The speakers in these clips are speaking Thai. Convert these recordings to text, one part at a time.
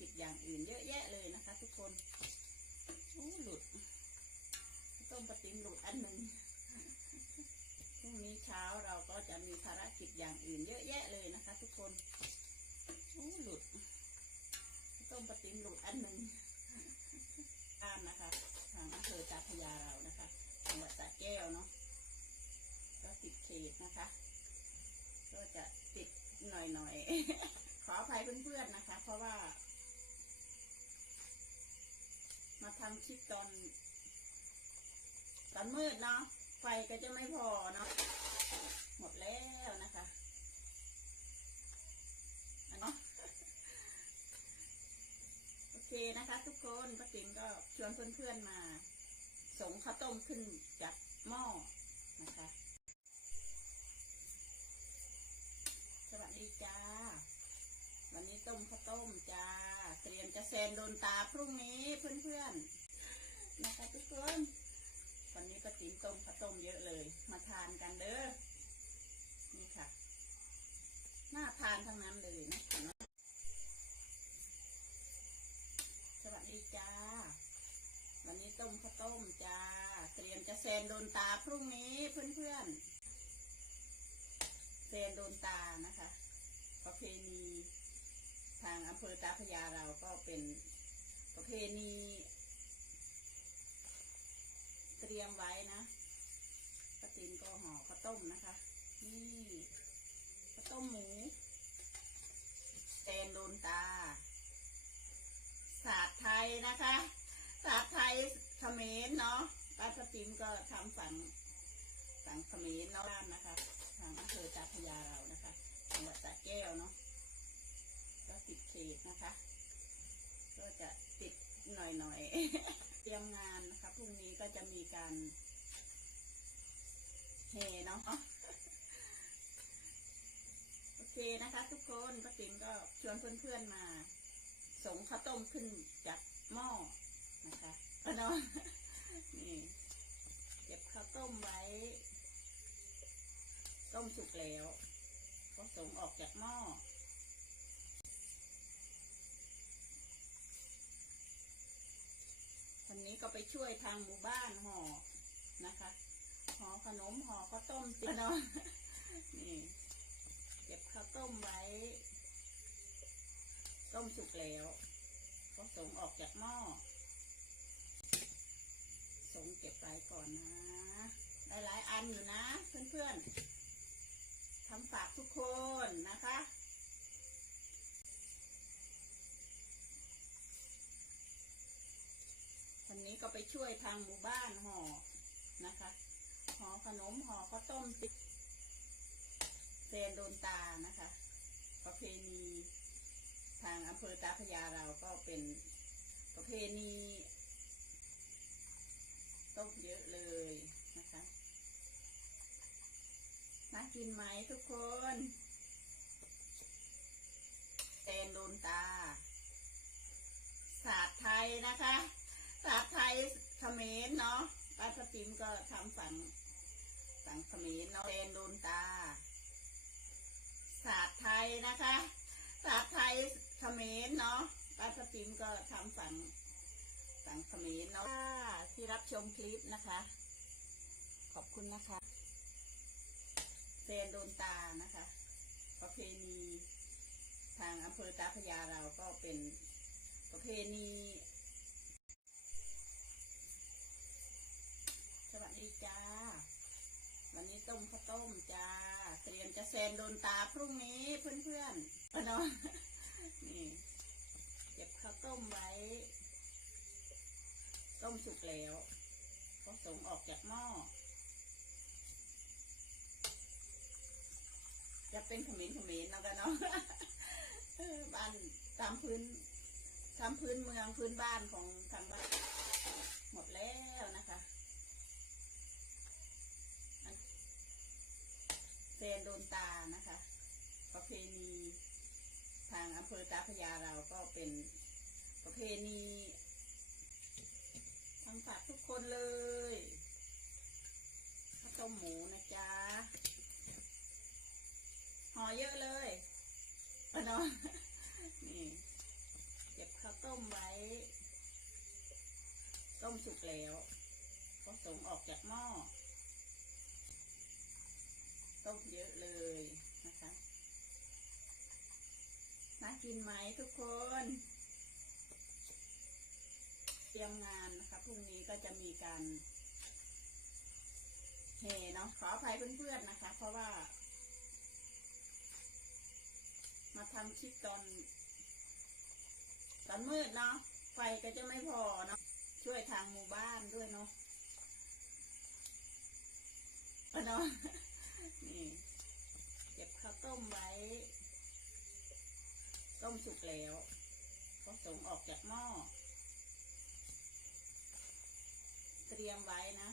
กิจอย่างอื่นเยอะแยะเลยนะคะ ทุกคนโอ้หลุด ต้มปลาติมหลุดอันหนึ่งพรุ่งนี้เช้าเราก็จะมีภารกิจอย่างอื่นเยอะแยะเลยนะคะ ทุกคนโอ้หลุด ต้มปลาติมหลุดอันหนึ่งบ้านนะคะ ทางอำเภอตาพยาเรานะคะจังหวัดสระแก้วเนาะก็ติดเขตนะคะ ก็จะติดหน่อยๆ ขออภัยเพื่อนๆนะคะ เพราะว่า มาทำคลิปตอนตอนมืดเนาะไฟก็จะไม่พอเนาะหมดแล้วนะคะอันเนาะโอเคนะคะ ทุกคนป้าติ๋มก็ชวนเพื่อนๆมาสงข้าวต้มขึ้นจากหม้อนะคะ สวัสดีจ้า วันนี้ต้มข้าวต้มจ้า ยมจะแซนโดนตาพรุ่งนี้เพื่อนๆนะคะทุกคนวันนี้ก็ติ๋มต้มข้าวต้มเยอะเลย มาทานกันเด้อนี่ค่ะน่าทานทั้งนั้นเลยนะคะเนาะสวัสดีจ้า วันนี้ต้มข้าวต้มจ้า เตรียมจะแซนโดนตาพรุ่งนี้เพื่อนๆแซนโดนตานะคะประเพณี ทางอำเภอตาพยาเราก็เป็นประเพณีเตรียมไว้นะป้าตินก็ห่อข้าวต้มนะคะ นี่ข้าวต้มหมูแซนโดนตา ศาสตร์ไทยนะคะ ศาสตร์ไทยเขมรเนาะป้าป้าติมก็ทำฝั่งฝั่งเขมรเนาะบ้านนะคะ ทางอำเภอตาพระยาเรานะคะจังหวัดสระแก้วเนาะ ก็ติดเขตนะคะ ก็จะติดหน่อยๆ เตรียมงานนะคะพรุ่งนี้ก็จะมีการเฮเนาะโอเคนะคะ ทุกคนป้าติ๋มก็ชวนเพื่อนๆมา สงข้าวต้มขึ้นจากหม้อนะคะก็เนาะนี่เก็บข้าวต้มไว้ ต้มสุกแล้วก็สงออกจากหม้อ วันนี้ก็ไปช่วยทางหมู่บ้านห่อนะคะ ห่อขนมห่อข้าวต้มติเนาะนี่เก็บข้าวต้มไว้ ต้มสุกแล้วก็สงออกจากหม้อสงเก็บไว้ก่อนนะได้หลายอันอยู่นะ เพื่อนๆทำฝากทุกคนนะคะ วันนี้ ก็ไปช่วยทางหมู่บ้านห่อนะคะห่อขนมห่อข้าวต้มติดเซนโดนตานะคะ ประเพณีทางอำเภอตาพยาเราก็เป็นประเพณีต้มเยอะเลยนะคะน่ากินไหมทุกคนแตนโดนตาศาสตร์ไทยนะคะ ศาสตร์ไทยเข มรเนาะป้าพระติมก็ทำฝั่งฝั่งเขมรเนาะแตนโดนตา ศาสตร์ไทยนะคะ ศาสตร์ไทยเขมรเนาะป้าพระติมก็ทำฝั่งฝั่งเขมรเนาะที่รับชมคลิปนะคะ ขอบคุณนะคะเซนโดนตานะคะ ประเพณีทางอำเภอตาพยาเราก็เป็นประเพณี สวัสดี จ้า วันนี้ต้มข้าวต้มจ้า เตรียมจะแซนโดนตาพรุ่งนี้เพื่อนๆเอาเนาะนี่เก็บข้าวต้มไว้ ต้มสุกแล้วก็สงออกจากหม้อ จะเป็นขมิ้นขมิ้นเนาะกันเนาะบ้านตามพื้นตามพื้นเมืองพื้นบ้านของทางบ้านหมดแล้ว เซนโดนตานะคะ ประเพณีทางอำเภอตาพยาเราก็เป็นประเพณีทำฝากทุกคนเลยข้าวต้มหมูนะจ๊ะห่อเยอะเลยเอาเนนี่เก็บข้าวต้มไว้ ต้มสุกแล้ว ก็สงออกจากหม้อ ต้มเยอะเลยนะคะน่ากินไหมทุกคน เตรียมงานนะคะพรุ่งนี้ก็จะมีการเฮเนาะขออภัยเพื่อนๆนะคะ เพราะว่า มาทำคลิปตอน ตอนมืดเนาะไฟก็จะไม่พอเนาะช่วยทางหมู่บ้านด้วยเนาะเอาเนาะ นี่เก็บข้าวต้มไว้ ต้มสุกแล้วก็สงออกจากหม้อ เตรียมไว้นะ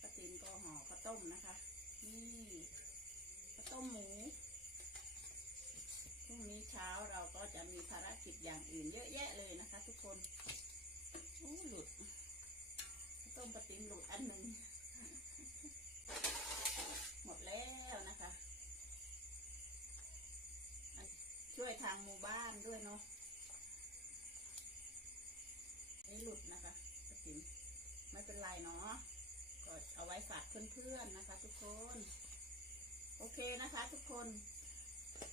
ป้าตินก็ห่อข้าวต้มนะคะ นี่ข้าวต้มหมูพรุ่งนี้เช้าเราก็จะมีภารกิจอย่างอื่นเยอะแยะเลยนะคะ ทุกคนอู้หลุดข้าวต้มปลาติมหลุดอันหนึ่ง หมดแล้วนะคะอันช่วยทางหมู่บ้านด้วยเนาะนี่หลุดนะคะปลาติมไม่เป็นไรเนาะก็เอาไว้ ฝากเพื่อนๆนะคะ ทุกคน โอเคนะคะ ทุกคน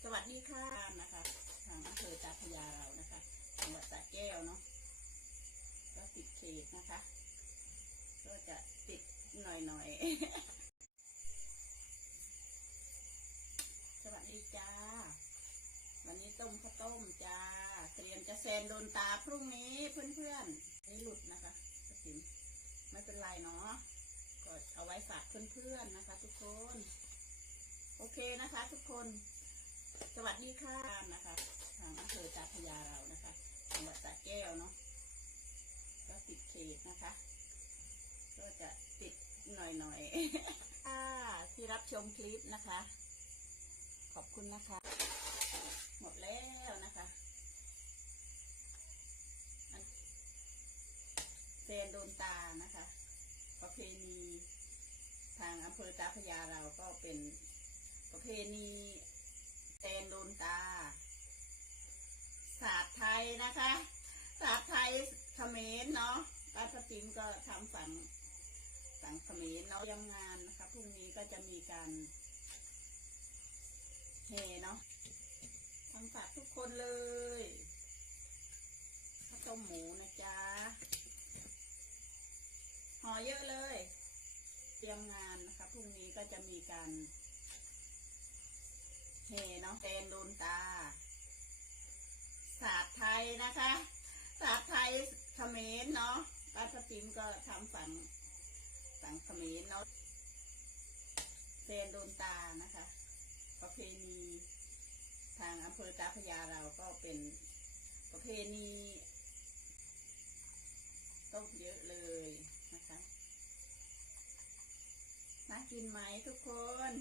สวัสดีค่ะนะคะ ทางอำเภอตาพรยาเรานะคะจังหวัดสระแก้วเนาะก็ติดเขตนะคะ ก็จะติดหน่อยๆ สวัสดีจ้า วันนี้ต้มข้าวต้มจ้า เตรียมจะแซนโดนตาพรุ่งนี้เพื่อนๆนี่หลุดนะคะกระสินไม่เป็นไรเนาะ ฝากเพื่อนๆนะคะ ทุกคน โอเคนะคะ ทุกคน สวัสดีค่ะนะคะทางอำเภอตาพยาเรานะคะจังหวัดสระแก้วเนาะก็ติดเขตนะคะ ก็จะติดหน่อยๆค่ะที่รับชมคลิปนะคะ ขอบคุณนะคะ หมดแล้วนะคะอันเซนโดนตานะคะประเพณี ทางอำเภอตาพยาเราก็เป็นประเพณีเซนโดนตา ศาสตร์ไทยนะคะ ศาสตร์ไทยเขมรเนาะป้าพระติมก็ทำฝั่งฝั่งเขมรเนาะยำงานนะคะพรุ่งนี้ก็จะมีการเฮเนาะทำฝากทุกคนเลยข้าวต้มหมูนะจ๊ะห่อเยอะเลย รียมงานนะคะพรุ่งนี้ก็จะมีการเฮเนาะเตนโดนตา ศาสตร์ไทยนะคะ ศาสตร์ไทยเขมรเนาะป้าพระติมก็ทำฝั่งฝั่งเขมรเนาะเซนโดนตานะคะ ประเพณีทางอำเภอตาพระยาเราก็เป็นประเพณีต้มเยอะเลยนะคะ น่ากินไหมทุกคน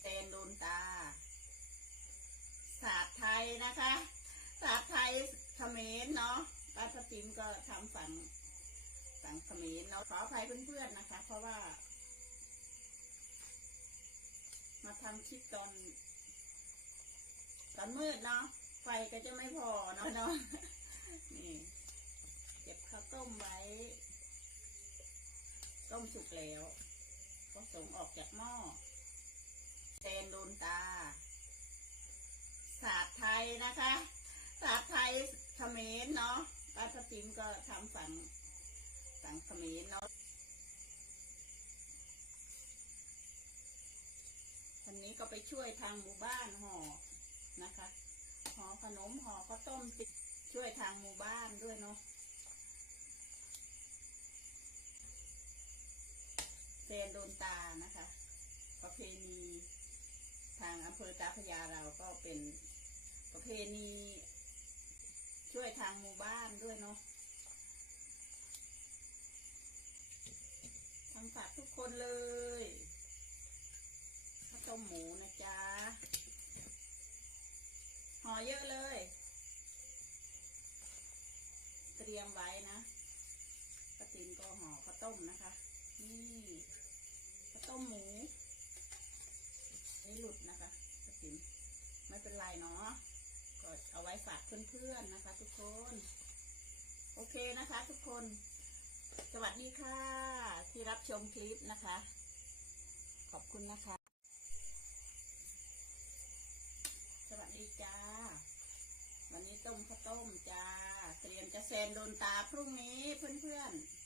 เซนโดนตา ศาสตร์ไทยนะคะ ศาสตร์ไทยเขมรเนาะป้าพติมก็ทำฝั่งฝั่งเขมรเนาะขออภัยเพื่อนๆนะคะ เพราะว่า มาทำคลิปตอนตอนมืดเนาะไฟก็จะไม่พอเนาะเนาะนี่ เก็บข้าวต้มไว้ ต้มสุกแล้วก็สงออกจากหม้อแทนโดนตา ศาสตร์ไทยนะคะ ศาสตร์ไทยเขมรเนาะป้าพระติมก็ทำฝั่งฝั่งเขมรเนาะวันนี้ก็ไปช่วยทางหมู่บ้านห่อนะคะห่อขนมห่อข้าวต้มช่วยทางหมู่บ้านด้วยเนาะเซน โดนตานะคะ ประเพณีทางอำเภอตาพยาเราก็เป็นประเพณีช่วยทางหมู่บ้านด้วยเนาะทำฝากทุกคนเลยข้าวต้มหมูนะจ๊ะห่อเยอะเลย เตรียมไว้นะป้าตินก็ห่อข้าวต้มนะคะ นี่ ต้มหมูนี่หลุดนะคะป้าตินไม่เป็นไรเนาะก็เพื่อนๆนะคะ ทุกคน โอเคนะคะ ทุกคน สวัสดีค่ะ ที่รับชมคลิปนะคะ ขอบคุณนะคะ สวัสดีจ้า วันนี้ต้มข้าวต้มจ้า เตรียมจะแซนโดนตาพรุ่งนี้เพื่อนๆ